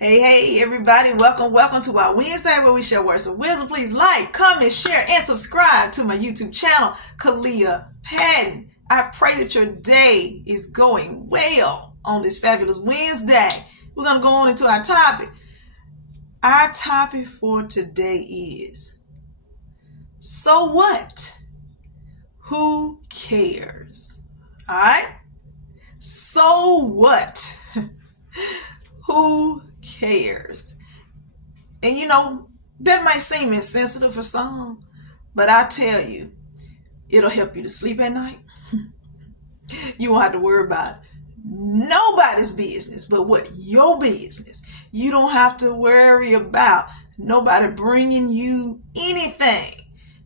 Hey, everybody. Welcome to our Wednesday where we share words of wisdom. Please like, comment, share, and subscribe to my YouTube channel, Kalia Patton. I pray that your day is going well on this fabulous Wednesday. We're going to go on into our topic. Our topic for today is, so what? Who cares? All right? So what? Who cares? And you know, that might seem insensitive for some, but I tell you, it'll help you to sleep at night. You won't have to worry about nobody's business but what your business. You don't have to worry about nobody bringing you anything,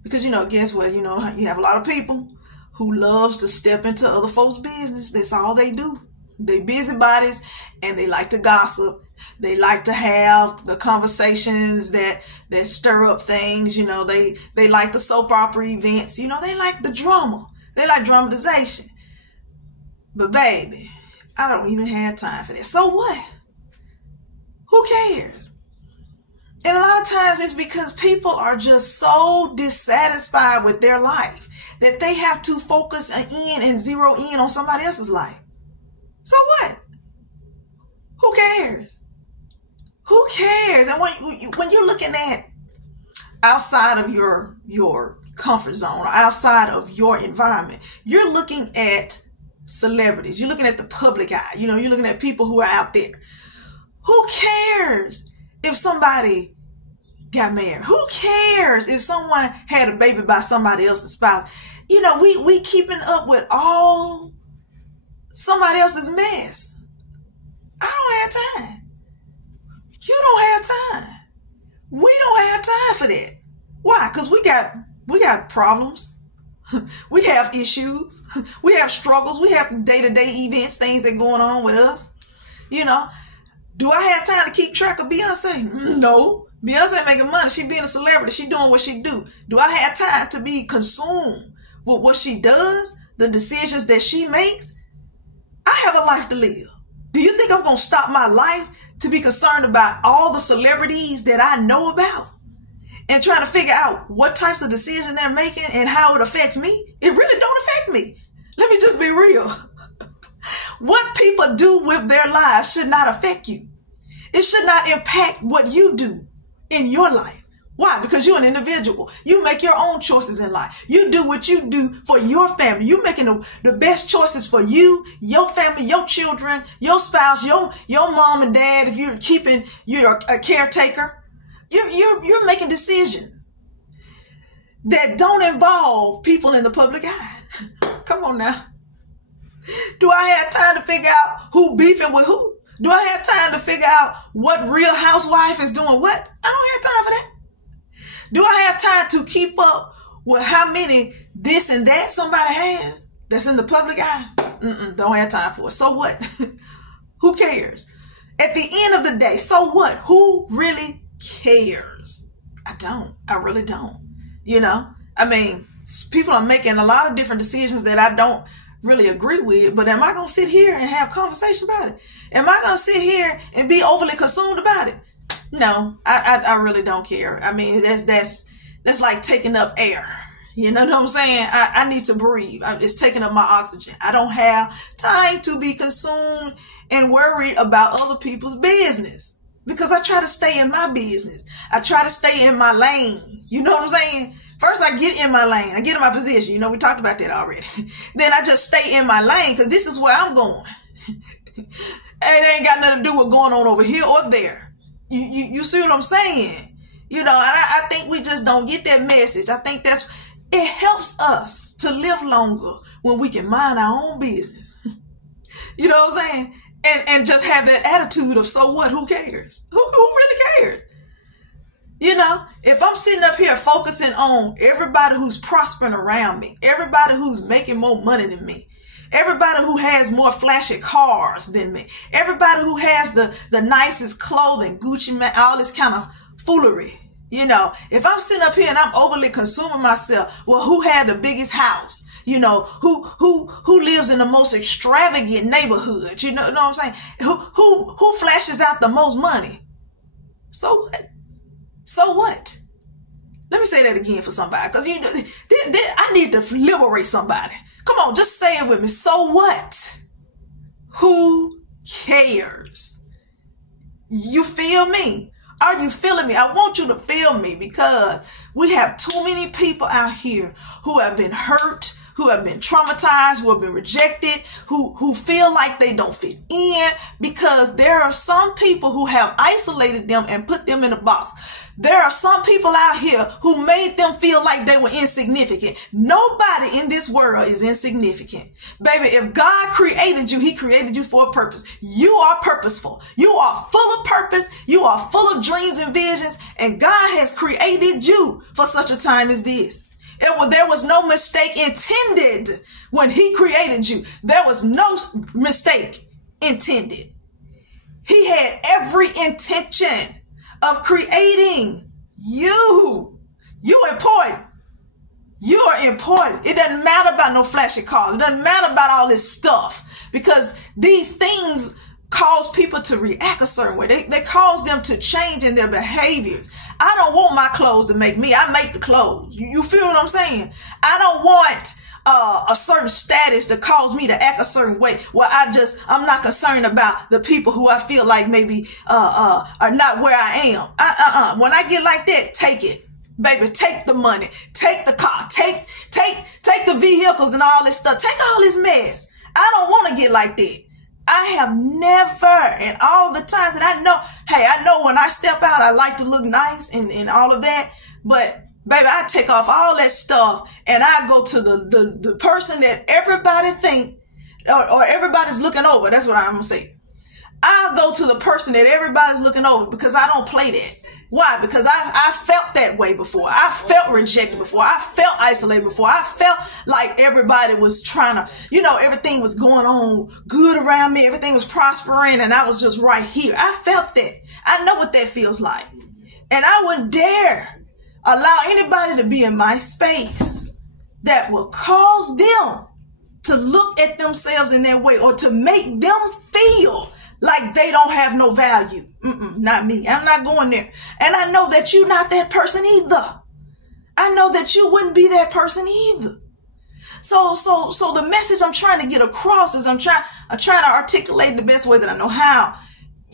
because guess what? You have a lot of people who loves to step into other folks' business. That's all they do. They busybodies, and they like to gossip. They like to have the conversations that stir up things. They like the soap opera events. They like the drama. They like dramatization. But baby, I don't even have time for that. So what? Who cares? And a lot of times it's because people are just so dissatisfied with their life that they have to focus in and zero in on somebody else's life. So what? Who cares? Who cares? And when you're looking at outside of your comfort zone or outside of your environment, you're looking at celebrities. You're looking at the public eye. You're looking at people who are out there. Who cares if somebody got married? Who cares if someone had a baby by somebody else's spouse? We keeping up with all somebody else's mess. I don't have time. You don't have time. We don't have time for that. Why? Because we got problems. We have issues. We have struggles. We have day-to-day events, things that are going on with us. Do I have time to keep track of Beyonce? No. Beyonce making money. She being a celebrity. She doing what she do. Do I have time to be consumed with what she does, the decisions that she makes? I have a life to live. Do you think I'm going to stop my life to be concerned about all the celebrities that I know about and trying to figure out what types of decisions they're making and how it affects me? It really don't affect me. Let me just be real. What people do with their lives should not affect you. It should not impact what you do in your life. Why? Because you're an individual. You make your own choices in life. You do what you do for your family. You're making the best choices for you, your family, your children, your spouse, your mom and dad. If you're a caretaker, you're making decisions that don't involve people in the public eye. Come on now. Do I have time to figure out who beefing with who? Do I have time to figure out what Real Housewife is doing what? I don't have time for that. Do I have time to keep up with how many this and that somebody has that's in the public eye? Don't have time for it. So what? Who cares? At the end of the day, so what? Who really cares? I don't. I really don't. People are making a lot of different decisions that I don't really agree with, but am I going to sit here and have a conversation about it? Am I going to sit here and be overly consumed about it? No, I really don't care. That's like taking up air. You know what I'm saying? I need to breathe. It's taking up my oxygen. I don't have time to be consumed and worried about other people's business, because I try to stay in my business. I try to stay in my lane. You know what I'm saying? First, I get in my lane. I get in my position. We talked about that already. Then I just stay in my lane because this is where I'm going. It ain't got nothing to do with going on over here or there. You see what I'm saying? And I think we just don't get that message. I think it helps us to live longer when we can mind our own business. You know what I'm saying? And just have that attitude of, so what? Who cares? Who really cares? If I'm sitting up here focusing on everybody who's prospering around me, everybody who's making more money than me, everybody who has more flashy cars than me, everybody who has the nicest clothing, Gucci, man, all this kind of foolery. If I'm sitting up here and I'm overly consuming myself, well, who had the biggest house? Who lives in the most extravagant neighborhood? You know what I'm saying? Who flashes out the most money? So what? So what? Let me say that again for somebody, because I need to liberate somebody. Come on, just say it with me. So what? Who cares? You feel me? Are you feeling me? I want you to feel me, because we have too many people out here who have been hurt, who have been traumatized, who have been rejected, who feel like they don't fit in, because there are some people who have isolated them and put them in a box. There are some people out here who made them feel like they were insignificant. Nobody in this world is insignificant. Baby, if God created you, he created you for a purpose. You are purposeful. You are full of purpose. You are full of dreams and visions, and God has created you for such a time as this. There was no mistake intended when he created you. There was no mistake intended. He had every intention of creating you. You important. You are important. It doesn't matter about no flashy cars. It doesn't matter about all this stuff, because these things cause people to react a certain way. They cause them to change in their behaviors. I don't want my clothes to make me. I make the clothes. You feel what I'm saying? I don't want a certain status to cause me to act a certain way. Well, I'm not concerned about the people who I feel like maybe are not where I am. When I get like that, take it. Baby, take the money, take the car, take the vehicles and all this stuff. Take all this mess. I don't want to get like that. I have never, and all the times that I know, hey, I know when I step out, I like to look nice and all of that. But baby, I take off all that stuff and I go to the person that everybody think or everybody's looking over. That's what I'm going to say. I'll go to the person that everybody's looking over, because I don't play that. Why? Because I felt that way before. I felt rejected before. I felt isolated before. I felt like everybody was trying to, everything was going on good around me. Everything was prospering and I was just right here. I felt that. I know what that feels like. And I wouldn't dare allow anybody to be in my space that will cause them to look at themselves in that way, or to make them feel like they don't have no value. Not me. I'm not going there. And I know that you're not that person either. I know that you wouldn't be that person either. So the message I'm trying to get across is I'm trying to articulate the best way that I know how.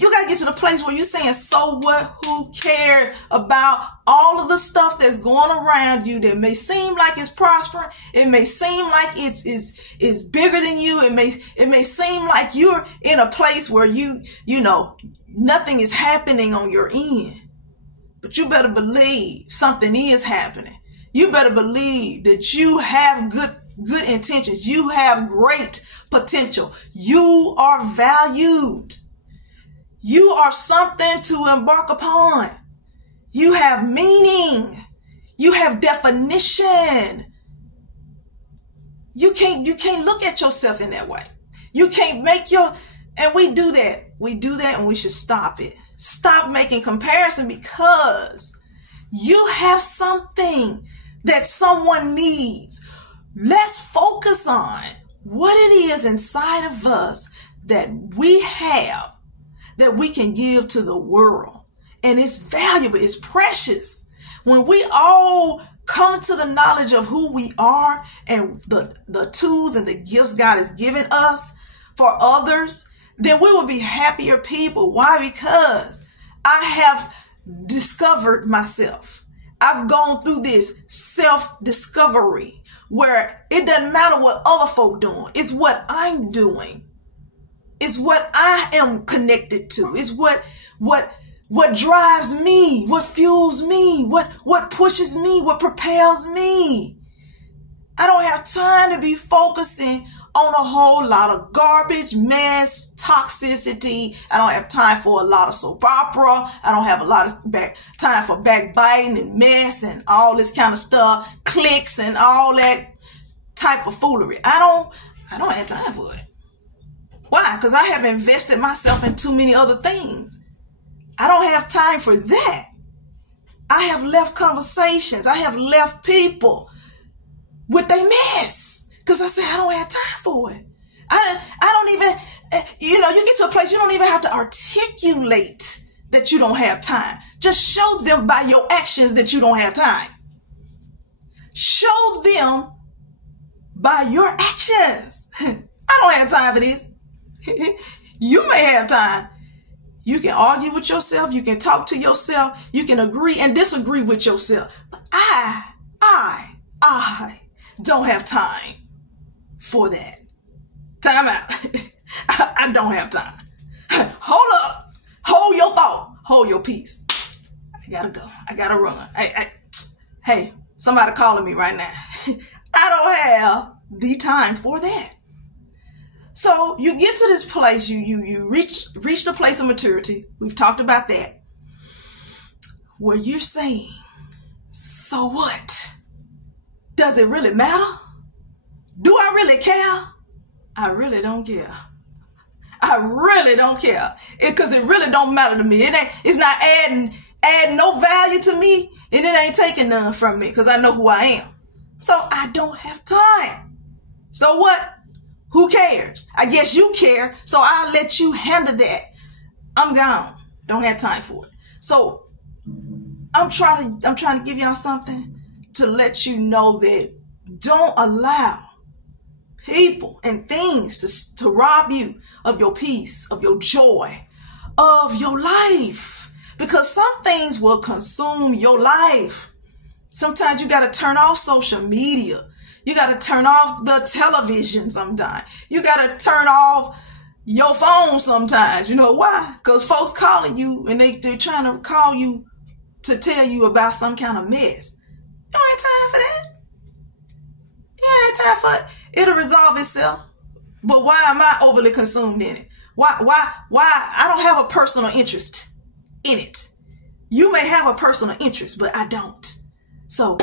You got to get to the place where you're saying, so what? Who cares about all of the stuff that's going around you that may seem like it's prospering? It may seem like it's bigger than you. It may seem like you're in a place where nothing is happening on your end. But you better believe something is happening. You better believe that you have good intentions. You have great potential. You are valued. You are something to embark upon. You have meaning. You have definition. You can't look at yourself in that way. You can't and we do that. We do that, and we should stop it. Stop making comparison, because you have something that someone needs. Let's focus on what it is inside of us that we have, that we can give to the world. And it's valuable. It's precious. When we all come to the knowledge of who we are and the tools and the gifts God has given us for others, then we will be happier people. Why? Because I have discovered myself. I've gone through this self-discovery where it doesn't matter what other folk doing. It's what I'm doing. It's what I am connected to. It's what drives me, what fuels me, what pushes me, what propels me. I don't have time to be focusing on a whole lot of garbage, mess, toxicity. I don't have time for a lot of soap opera. I don't have a lot of time for backbiting and mess and all this kind of stuff, clicks and all that type of foolery. I don't have time for it. Why? Because I have invested myself in too many other things. I don't have time for that. I have left conversations. I have left people with their mess, because I said I don't have time for it. I don't even, you get to a place you don't even have to articulate that you don't have time. Just show them by your actions that you don't have time. Show them by your actions. I don't have time for this. You may have time. You can argue with yourself. You can talk to yourself. You can agree and disagree with yourself. But I don't have time for that. Time out. I don't have time. Hold up. Hold your thought. Hold your peace. I gotta go. I gotta run. Hey, somebody calling me right now. I don't have the time for that. So you get to this place, you reach the place of maturity. We've talked about that. Where you're saying, so what? Does it really matter? Do I really care? I really don't care. I really don't care. Because it really don't matter to me. It's not adding no value to me, and it ain't taking none from me because I know who I am. So I don't have time. So what? Who cares? I guess you care, so I'll let you handle that. I'm gone. Don't have time for it. So I'm trying to give y'all something to let you know that don't allow people and things to rob you of your peace, of your joy, of your life. Because some things will consume your life. Sometimes you got to turn off social media. You got to turn off the television sometimes. You got to turn off your phone sometimes. You know why? Because folks calling you and they're trying to call you to tell you about some kind of mess. You don't have time for that. You don't have time for it. It'll resolve itself. But why am I overly consumed in it? Why I don't have a personal interest in it. You may have a personal interest, but I don't. So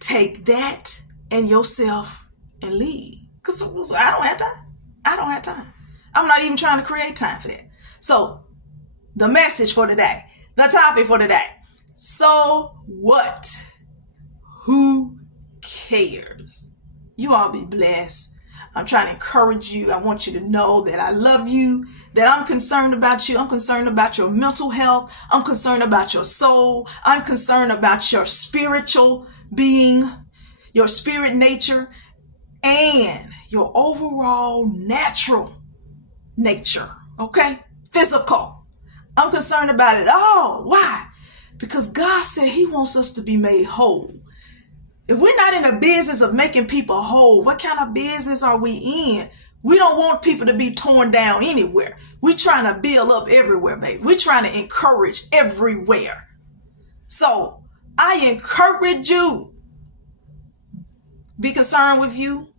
take that and yourself and leave. Because I don't have time. I don't have time. I'm not even trying to create time for that. So the message for today, the topic for today. So what? Who cares? You all be blessed. I'm trying to encourage you. I want you to know that I love you, that I'm concerned about you. I'm concerned about your mental health. I'm concerned about your soul. I'm concerned about your spiritual being, your spirit nature, and your overall natural nature. Okay? Physical. I'm concerned about it all. Why? Because God said he wants us to be made whole. If we're not in the business of making people whole, what kind of business are we in? We don't want people to be torn down anywhere. We're trying to build up everywhere, baby. We're trying to encourage everywhere. So I encourage you. Be concerned with you.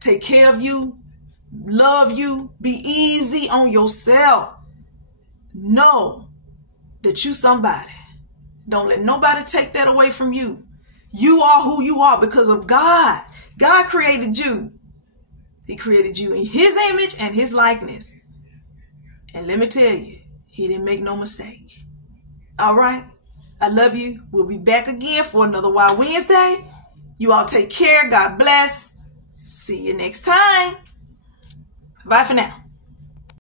Take care of you. Love you. Be easy on yourself. Know that you somebody. Don't let nobody take that away from you. You are who you are because of God. God created you. He created you in his image and his likeness. And let me tell you, he didn't make no mistake. All right? I love you. We'll be back again for another Wild Wednesday. You all take care. God bless. See you next time. Bye for now.